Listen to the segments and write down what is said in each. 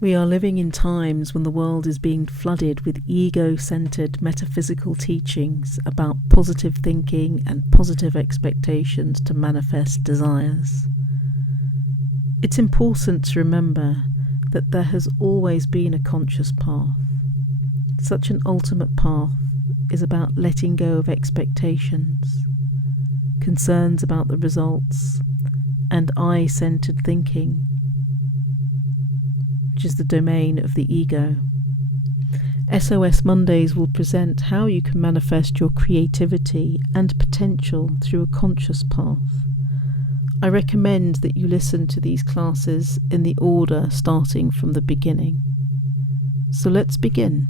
We are living in times when the world is being flooded with ego-centered metaphysical teachings about positive thinking and positive expectations to manifest desires. It's important to remember that there has always been a conscious path. Such an ultimate path is about letting go of expectations, concerns about the results, and I-centered thinking, which is the domain of the ego. SOS Mondays will present how you can manifest your creativity and potential through a conscious path. I recommend that you listen to these classes in the order starting from the beginning. So let's begin.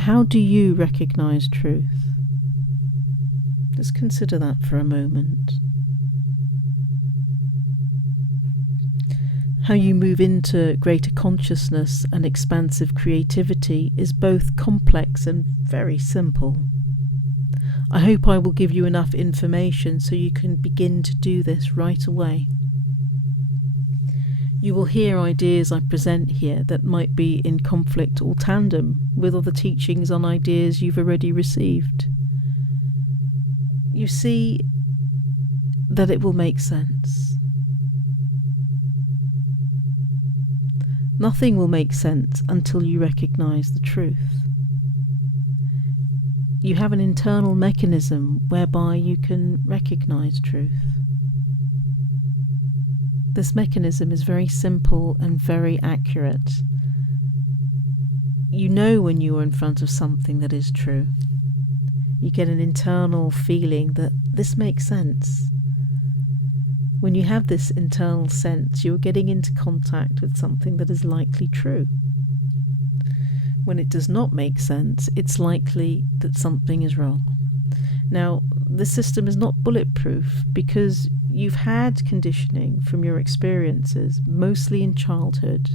How do you recognize truth? Just consider that for a moment. How you move into greater consciousness and expansive creativity is both complex and very simple. I hope I will give you enough information so you can begin to do this right away. You will hear ideas I present here that might be in conflict or tandem with other teachings on ideas you've already received. You see that it will make sense. Nothing will make sense until you recognize the truth. You have an internal mechanism whereby you can recognize truth. This mechanism is very simple and very accurate. You know when you are in front of something that is true. You get an internal feeling that this makes sense. When you have this internal sense, you're getting into contact with something that is likely true. When it does not make sense, it's likely that something is wrong. Now, this system is not bulletproof because you've had conditioning from your experiences, mostly in childhood,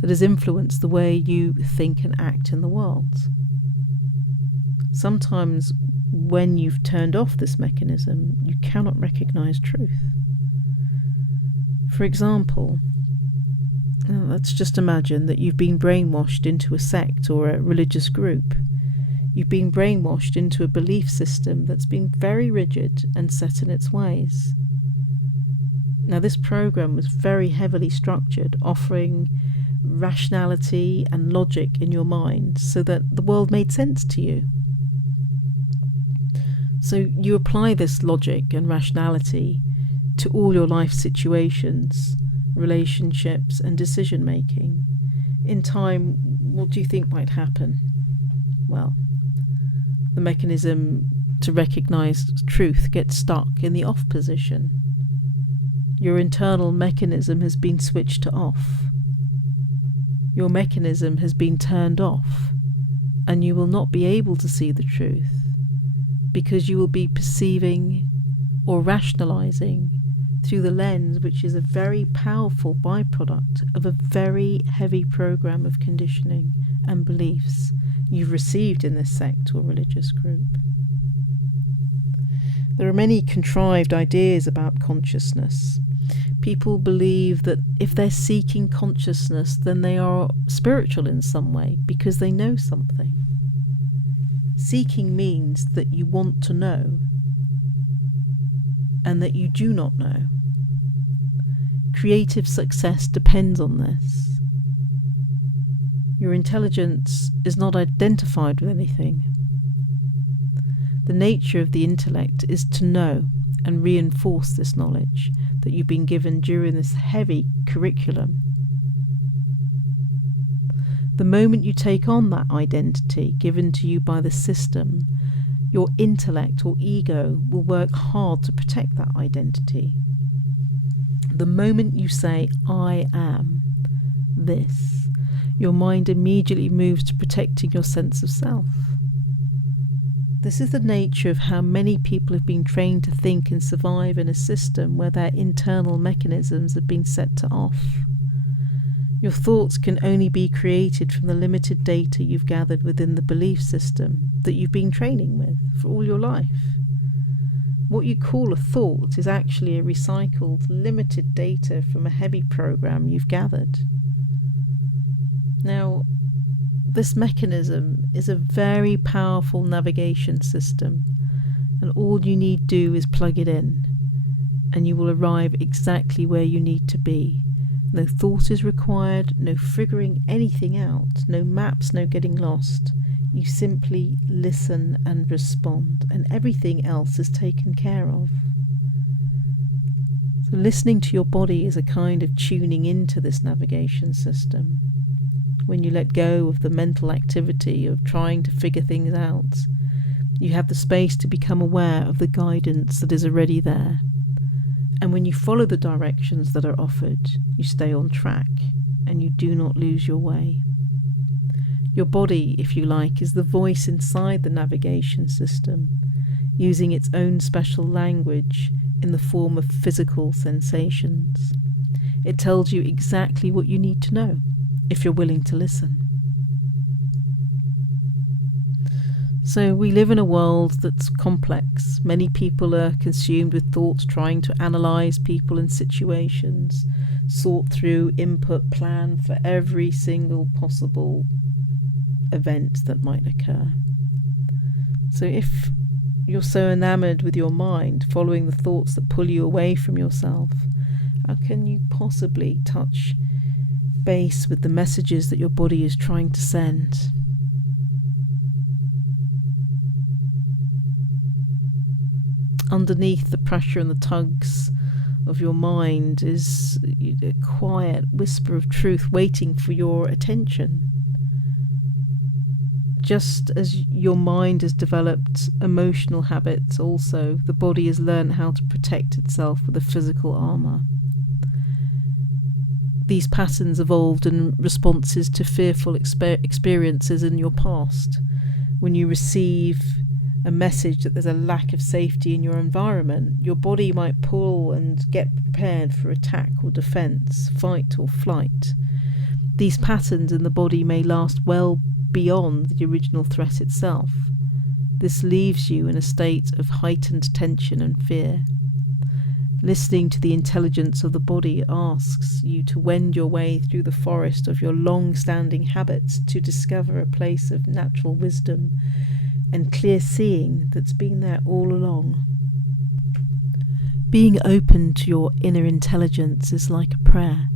that has influenced the way you think and act in the world. Sometimes, when you've turned off this mechanism, you cannot recognize truth. For example, let's just imagine that you've been brainwashed into a sect or a religious group. You've been brainwashed into a belief system that's been very rigid and set in its ways. Now, this program was very heavily structured, offering rationality and logic in your mind so that the world made sense to you. So you apply this logic and rationality to all your life situations, relationships, and decision making. In time, what do you think might happen? Well, the mechanism to recognize truth gets stuck in the off position. Your internal mechanism has been switched to off. Your mechanism has been turned off, and you will not be able to see the truth because you will be perceiving or rationalizing through the lens, which is a very powerful byproduct of a very heavy program of conditioning and beliefs you've received in this sect or religious group. There are many contrived ideas about consciousness. People believe that if they're seeking consciousness, then they are spiritual in some way because they know something. Seeking means that you want to know and that you do not know. Creative success depends on this. Your intelligence is not identified with anything. The nature of the intellect is to know and reinforce this knowledge that you've been given during this heavy curriculum. The moment you take on that identity given to you by the system, your intellect or ego will work hard to protect that identity. The moment you say, I am this, your mind immediately moves to protecting your sense of self. This is the nature of how many people have been trained to think and survive in a system where their internal mechanisms have been set to off. Your thoughts can only be created from the limited data you've gathered within the belief system that you've been training with for all your life. What you call a thought is actually a recycled, limited data from a heavy program you've gathered. Now, this mechanism is a very powerful navigation system, and all you need do is plug it in, and you will arrive exactly where you need to be. No thought is required, no figuring anything out, no maps, no getting lost. You simply listen and respond, and everything else is taken care of. So listening to your body is a kind of tuning into this navigation system. When you let go of the mental activity of trying to figure things out, you have the space to become aware of the guidance that is already there. And when you follow the directions that are offered, you stay on track and you do not lose your way. Your body, if you like, is the voice inside the navigation system, using its own special language in the form of physical sensations. It tells you exactly what you need to know, if you're willing to listen. So we live in a world that's complex. Many people are consumed with thoughts, trying to analyse people and situations, sort through, input, plan for every single possible event that might occur. So if you're so enamoured with your mind, following the thoughts that pull you away from yourself, how can you possibly touch base with the messages that your body is trying to send? Underneath the pressure and the tugs of your mind is a quiet whisper of truth waiting for your attention. Just as your mind has developed emotional habits, also the body has learned how to protect itself with a physical armour. These patterns evolved in responses to fearful experiences in your past. When you receive a message that there's a lack of safety in your environment, your body might pull and get prepared for attack or defence, fight or flight. These patterns in the body may last well beyond the original threat itself. This leaves you in a state of heightened tension and fear. Listening to the intelligence of the body asks you to wend your way through the forest of your long-standing habits to discover a place of natural wisdom and clear seeing that's been there all along. Being open to your inner intelligence is like a prayer.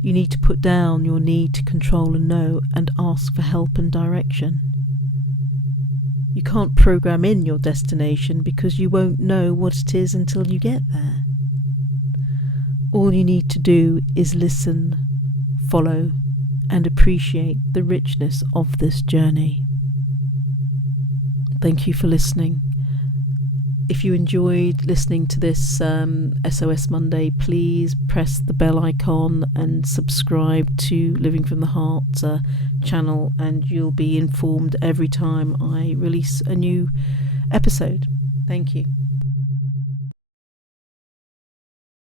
You need to put down your need to control and know and ask for help and direction. You can't program in your destination because you won't know what it is until you get there. All you need to do is listen, follow, and appreciate the richness of this journey. Thank you for listening. If you enjoyed listening to this SOS Monday, please press the bell icon and subscribe to Living from the Heart channel, and you'll be informed every time I release a new episode. Thank you.